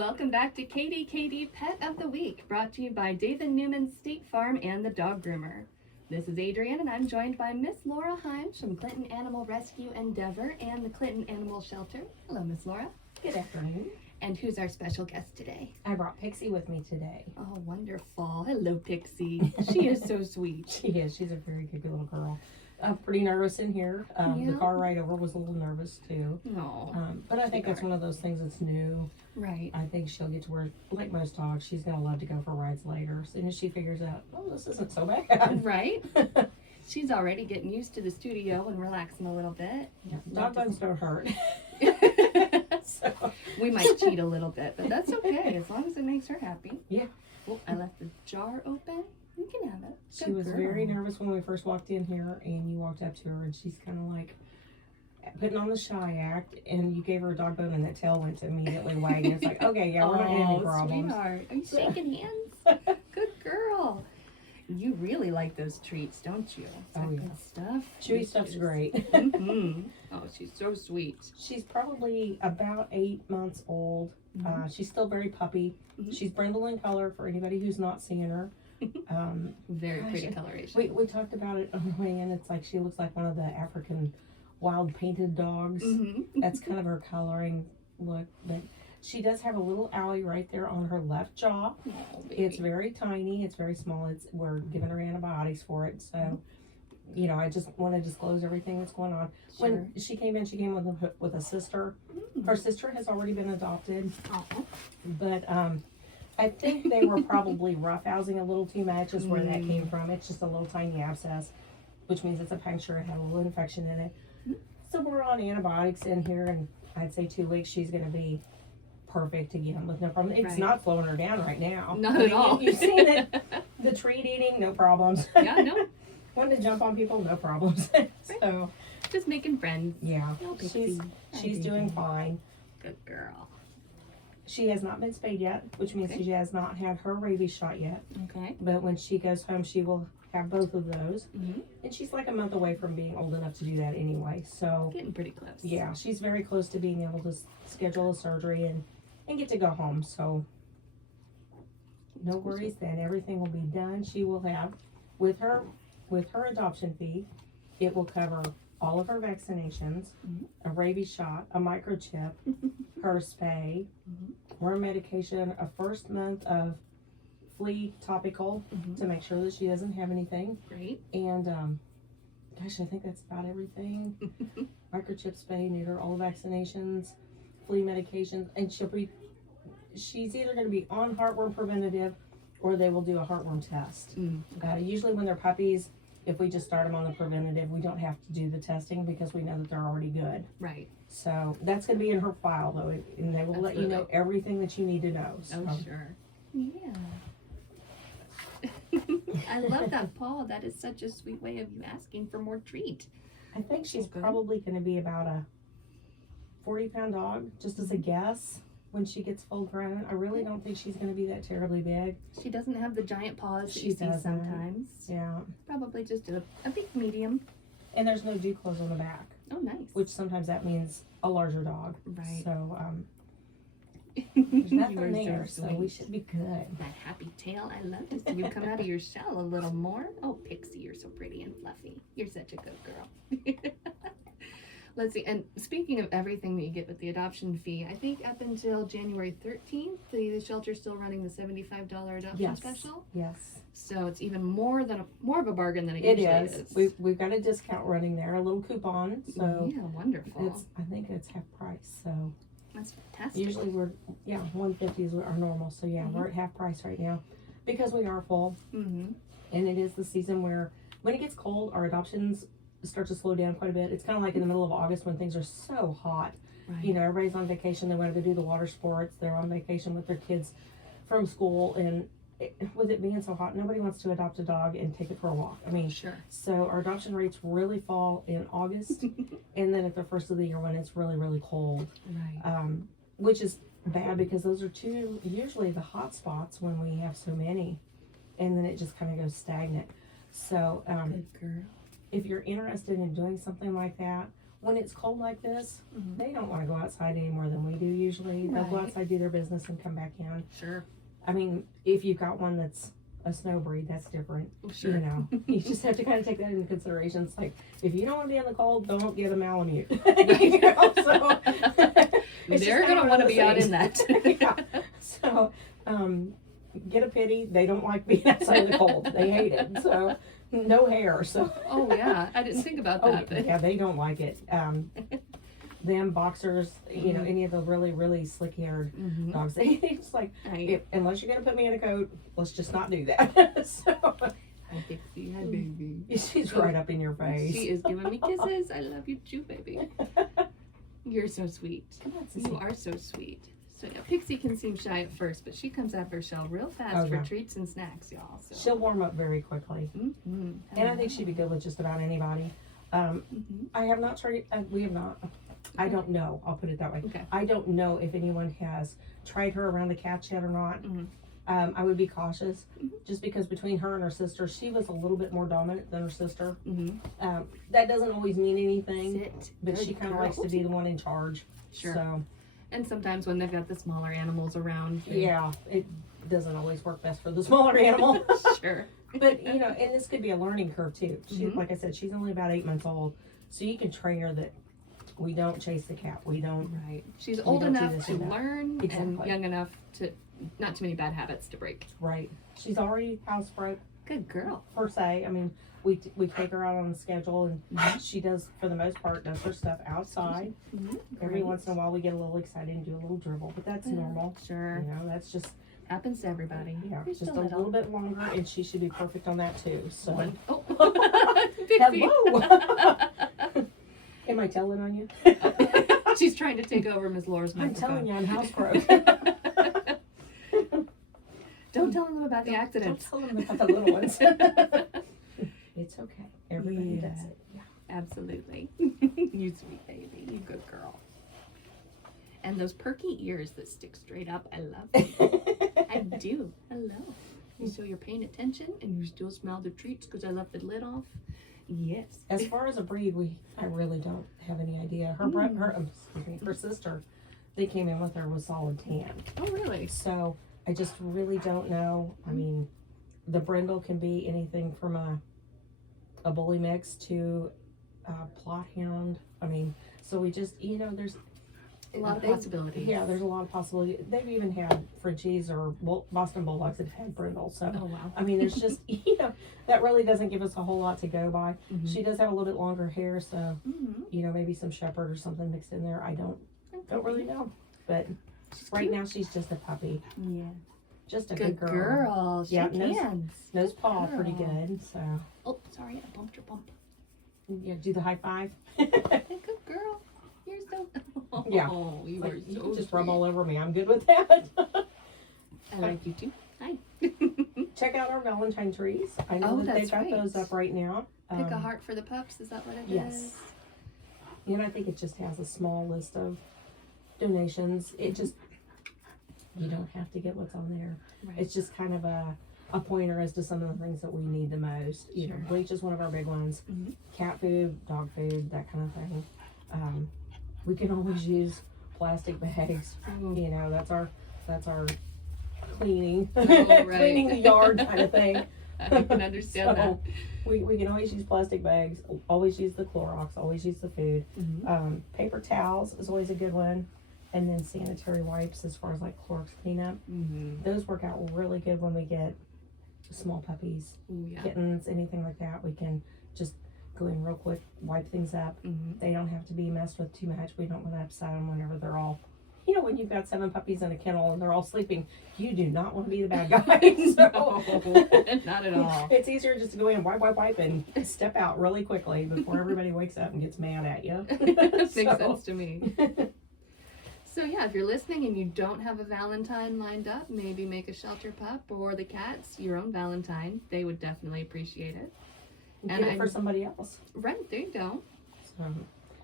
Welcome back to KDKD Pet of the Week, brought to you by David Newman State Farm and the Dog Groomer. This is Adrianne, and I'm joined by Miss Laura Himes from Clinton Animal Rescue Endeavor and the Clinton Animal Shelter. Hello, Miss Laura. Good afternoon. And who's our special guest today? I brought Pixie with me today. Oh, wonderful. Hello, Pixie. She is so sweet. She is. She's a very good little girl. Pretty nervous in here. The car ride over was a little nervous too. No. But I think that's one of those things that's new. Right. I think she'll get to where, like most dogs, she's going to love to go for rides later. As soon as she figures out, oh, this isn't so bad. Right. She's already getting used to the studio and relaxing a little bit. Yeah, dog bones don't hurt. So. We might cheat a little bit, but that's okay as long as it makes her happy. Yeah. Oh, I left the jar open. You can have it. She was very nervous when we first walked in here, and you walked up to her, and she's kind of like putting on the shy act, and you gave her a dog bone, and that tail went to immediately wagging. It's like, okay, yeah, we're not having any problems. Sweetheart. Are you shaking hands? Good girl. You really like those treats, don't you? Oh, yeah. Good stuff. Chewy stuff's great. Mm-hmm. Oh, she's so sweet. She's probably about 8 months old. Mm-hmm. She's still very puppy. Mm-hmm. She's brindle in color for anybody who's not seeing her. Very pretty coloration. We talked about it on the way in. It's like she looks like one of the African wild painted dogs. Mm-hmm. That's kind of her coloring look. But she does have a little owie right there on her left jaw. Oh, It's very tiny. It's very small. We're giving her antibiotics for it. So, you know, I just want to disclose everything that's going on. Sure. When she came in with a sister. Mm-hmm. Her sister has already been adopted. Oh. But I think they were probably roughhousing a little too much is where that came from. It's just a little tiny abscess, which means it's a puncture. It had a little infection in it. So we're on antibiotics in here, and I'd say 2 weeks she's going to be perfect again with no problem. It's not slowing her down right now. Not at all. You've seen it. The treat eating, no problems. Yeah, no. Wanting to jump on people, no problems. So just making friends. yeah, No, she's doing fine. Good girl. She has not been spayed yet, which means she has not had her rabies shot yet. Okay. But when she goes home, she will have both of those. Mm-hmm. And she's like a month away from being old enough to do that anyway. So Getting pretty close. yeah, she's very close to being able to schedule a surgery and get to go home. So no worries then. Everything will be done. She will have, with her adoption fee, it will cover all of her vaccinations, a rabies shot, a microchip, her spay, her medication, a first month of flea topical to make sure that she doesn't have anything. Great. And gosh, I think that's about everything. Microchip, spay, neuter, all the vaccinations, flea medications, and she's either going to be on heartworm preventative or they will do a heartworm test. Usually when they're puppies, if we just start them on the preventative, we don't have to do the testing because we know that they're already good. Right. So that's going to be in her file though, and they will let you know everything that you need to know. So. Oh, sure. Yeah. I love that, Paul. That is such a sweet way of you asking for more treat. I think she's probably going to be about a 40-pound dog, just as a guess, when she gets full grown. I really don't think she's going to be that terribly big. She doesn't have the giant paws that She you see doesn't. sometimes. Yeah. Probably just a big medium. And there's no dew clothes on the back, Oh, nice. which sometimes that means a larger dog. Right. So there's You nothing are there, so so sweet. we should be good. That happy tail, I love to see you come out of your shell a little more. Oh, Pixie, you're so pretty and fluffy. You're such a good girl. Let's see, and speaking of everything that you get with the adoption fee, I think up until January 13th, the shelter's still running the $75 adoption special. Yes. So it's even more of a bargain than it It usually is. We've got a discount running there, a little coupon. So yeah, wonderful. I think it's half price. So That's fantastic. usually we're 150 is our normal. So yeah, we're at half price right now because we are full. Mm-hmm. And it is the season where when it gets cold, our adoptions start to slow down quite a bit. It's kind of like in the middle of August when things are so hot. Right. You know, everybody's on vacation. They want to go do the water sports. They're on vacation with their kids from school. And with it being so hot, nobody wants to adopt a dog and take it for a walk. I mean, Sure. so our adoption rates really fall in August. And then at the first of the year when it's really, really cold. Right. Which is bad because those are usually the hot spots when we have so many. And then it just kind of goes stagnant. So Good girl. if you're interested in doing something like that, when it's cold like this, Mhm. they don't want to go outside any more than we do usually. They'll go Right. outside, do their business, and come back in. Sure. I mean, if you've got one that's a snow breed, that's different. Sure. You know, you just have to kind of take that into consideration. It's like, if you don't want to be in the cold, don't get a Malamute. You know, so it's They're just going to kind of want to one be of out those in that. things. Yeah. So, get a pity. They don't like being outside in the cold. They hate it. So, no hair. So. Oh, yeah. I didn't think about that. But... yeah, they don't like it. Them boxers, you know, Mhm. any of the really, really slick-haired Mhm. dogs, they just like, Right. unless you're gonna put me in a coat, let's just not do that. So, Hi, Pixie. Hi, baby. she's right up in your face. She is giving me kisses. I love you too, baby. You're so sweet. Come on, You Sissy. are so sweet. So yeah, Pixie can seem shy at first, but she comes out of her shell real fast Oh, for yeah. treats and snacks, y'all. So. She'll warm up very quickly, Mhm. and I think she'd be good with just about anybody. Mhm. I have not tried. We have not. I don't know. I'll put it that way. Okay. I don't know if anyone has tried her around the cats yet or not. Mhm. I would be cautious, Mhm. just because between her and her sister, she was a little bit more dominant than her sister. Mhm. That doesn't always mean anything, Sit. but Good she kind of girl. likes to be the one in charge. Sure. So, And sometimes when they've got the smaller animals around. they- yeah, it doesn't always work best for the smaller animal. Sure. But, you know, and this could be a learning curve too. She, Mhm. like I said, she's only about 8 months old. So you can train her that we don't chase the cat. We don't. Right. She's We old don't do enough this to and that. learn and Exactly. young enough to not too many bad habits to break. Right. She's already housebroke, Good girl. per se. I mean, we take her out on the schedule, and she does, for the most part, does her stuff outside. Mhm. Every Great. once in a while, we get a little excited and do a little dribble, but that's normal. Sure. You know, that's just, Happens to everybody. yeah, You're just still a little bit longer, and she should be perfect on that too. So, Oh. Pixie. hello. Am I telling on you? She's trying to take over Miss Laura's I'm microphone. telling you, I'm housebroke. Don't tell them about the Don't accidents. tell them about the little ones. It's okay. Everybody Yeah. does it. Yeah. Absolutely. You sweet baby. You good girl. And those perky ears that stick straight up, I love them. I do. Hello. You show you're paying attention and you still smell the treats because I left the lid off. Yes. As far as a breed, I really don't have any idea. Her sister, they came in with her with solid tan. Oh, really? So I just really don't know. I mean, the brindle can be anything from a bully mix to a plot hound. I mean, so we just, you know, there's A lot of possibilities. Yeah, there's a lot of possibilities. They've even had Frenchies or Boston Bulldogs that have had brindle. So Oh, wow. I mean, there's just, you know, that really doesn't give us a whole lot to go by. Mhm. She does have a little bit longer hair, so, Mhm. you know, maybe some shepherd or something mixed in there. I don't really know. But She's right cute. now she's just a puppy. Yeah. Just a Good good girl. girl. Yeah, Shake nose- hands. Nose paw pretty Girl. good. So, Oh, sorry. I bumped your bump. yeah, do the high five. Hey, good girl. You're so... Oh, Yeah. you Like, are you so can just rub sweet. all over me. I'm good with that. I like you too. Hi. Check out our Valentine trees. I know Oh, that they've that's got right. those up right now. Pick a heart for the pups. Is that what it is? Yes. And I think it just has a small list of donations. It just, you don't have to get what's on there. Right. It's just kind of a pointer as to some of the things that we need the most. You know, Sure. bleach is one of our big ones. Mhm. Cat food, dog food, that kind of thing. We can always use plastic bags. Ooh. You know, that's our cleaning, Oh, right. cleaning the yard kind of thing. I can understand that. So, we can always use plastic bags, always use the Clorox, always use the food. Mhm. Paper towels is always a good one. And then sanitary wipes as far as like Clorox cleanup. Mhm. Those work out really good when we get small puppies, Ooh, yeah. kittens, anything like that. We can just go in real quick, wipe things up. Mhm. They don't have to be messed with too much. We don't want to upset them whenever they're all, you know, when you've got 7 puppies in a kennel and they're all sleeping, you do not want to be the bad guy. So, No, not at all. it's easier just to go in, wipe, and step out really quickly before everybody wakes up and gets mad at you. Makes So- sense to me. So yeah, if you're listening and you don't have a Valentine lined up, maybe make a shelter pup or the cats your own Valentine. They would definitely appreciate it. Get it for somebody else. Right, there you go. So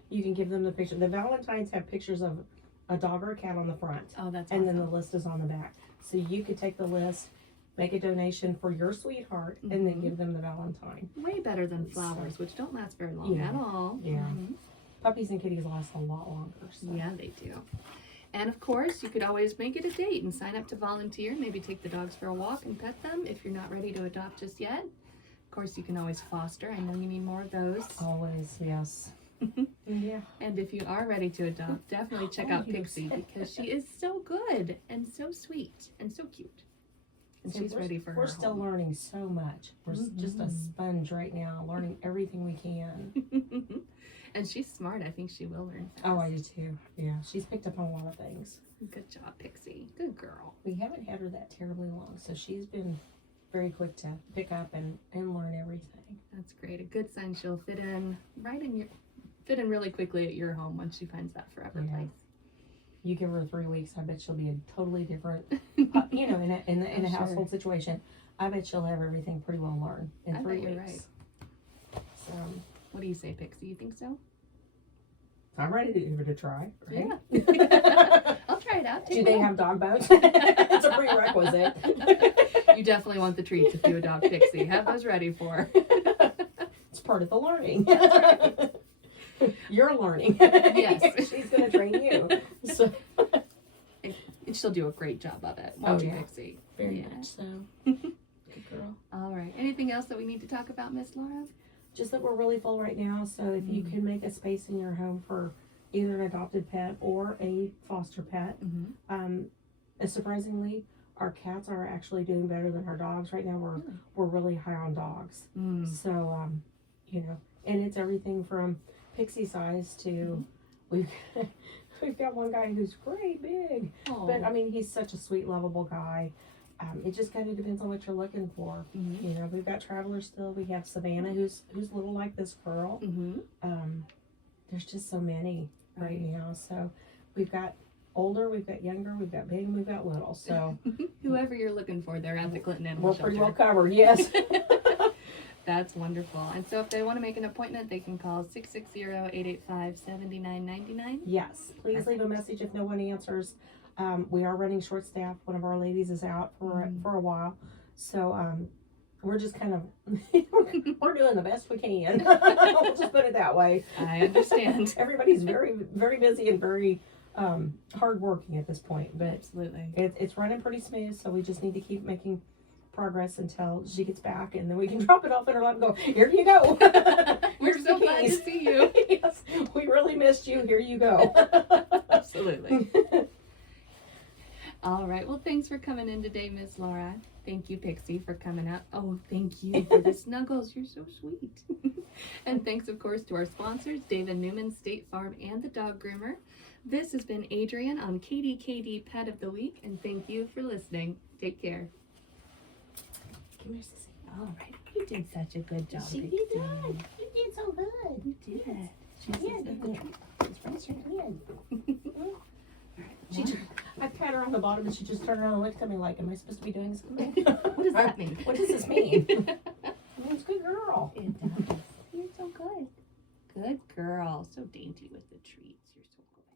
you can give them the picture. The Valentines have pictures of a dog or a cat on the front, Oh, that's and awesome. then the list is on the back. So you could take the list, make a donation for your sweetheart, and then Mhm. give them the Valentine. Way better than flowers, which don't last very long Yeah. at all. Yeah. Mhm. puppies and kitties last a lot longer. So. Yeah, they do. And of course, you could always make it a date and sign up to volunteer. Maybe take the dogs for a walk and pet them if you're not ready to adopt just yet. Of course, you can always foster. I know you need more of those. Always, yes. Yeah. And if you are ready to adopt, definitely check out yes. Pixie because she is so good and so sweet and so cute. And See, she's ready for her We're still home. learning so much. We're just a sponge right now, learning everything we can. And she's smart. I think she will learn fast. Oh, I do too. Yeah, she's picked up on a lot of things. Good job, Pixie. Good girl. We haven't had her that terribly long, so she's been very quick to pick up and learn everything. That's great. A good sign she'll fit in really quickly at your home once she finds that forever Yeah. place. You give her 3 weeks, I bet she'll be a totally different, you know, in a Sure. household situation. I bet she'll have everything pretty well learned in I 3 bet weeks. you're right. So What do you say, Pixie? You think so? I'm ready to give it a try. Right? Yeah. I'll try it out. Do they have dog bones? It's a prerequisite. You definitely want the treats if you adopt Pixie. Have those ready for. It's part of the learning. You're learning. Yes. She's going to train you. So. And she'll do a great job of it, won't you, yeah. Pixie? Very Yeah. much so. Good girl. All right. Anything else that we need to talk about, Miss Laura? Just that we're really full right now, so if you can make a space in your home for either an adopted pet or a foster pet, surprisingly, our cats are actually doing better than our dogs right now. We're really high on dogs, so you know, and it's everything from Pixie size to we've got one guy who's great big, but I mean he's such a sweet, lovable guy. It just kind of depends on what you're looking for. You know, we've got Travelers still. We have Savannah, who's little like this girl. There's just so many right now. So we've got older, we've got younger, we've got big, and we've got little. So whoever you're looking for, they're at the Clinton Animal we're Shelter. pretty well covered. Yes. That's wonderful. And so if they want to make an appointment, they can call 660-885-7999. Yes. Please leave a message if no one answers. We are running short staff. One of our ladies is out for a while. So we're just kind of, we're doing the best we can. We'll just put it that way. I understand. Everybody's very, very busy and very hard working at this point. But Absolutely. it's running pretty smooth. So we just need to keep making progress until she gets back. And then we can drop it off in her lap and go, here you go. We're so glad to see you. Yes, we really missed you. Here you go. Absolutely. All right. Well, thanks for coming in today, Miss Laura. Thank you, Pixie, for coming out. Oh, thank you for the snuggles. You're so sweet. And thanks, of course, to our sponsors, David Newman, State Farm, and the Dog Groomer. This has been Adrianne on KDKD Pet of the Week, and thank you for listening. Take care. Come here, Sissy. All right. You did such a good job, She Pixie. did good. You did so good. You did. She did. I pat her on the bottom and she just turned around and looked at me like, am I supposed to be doing something? What does that mean? What does this mean? It means good girl. It does. You're so good. Good girl. So dainty with the treats. You're so good.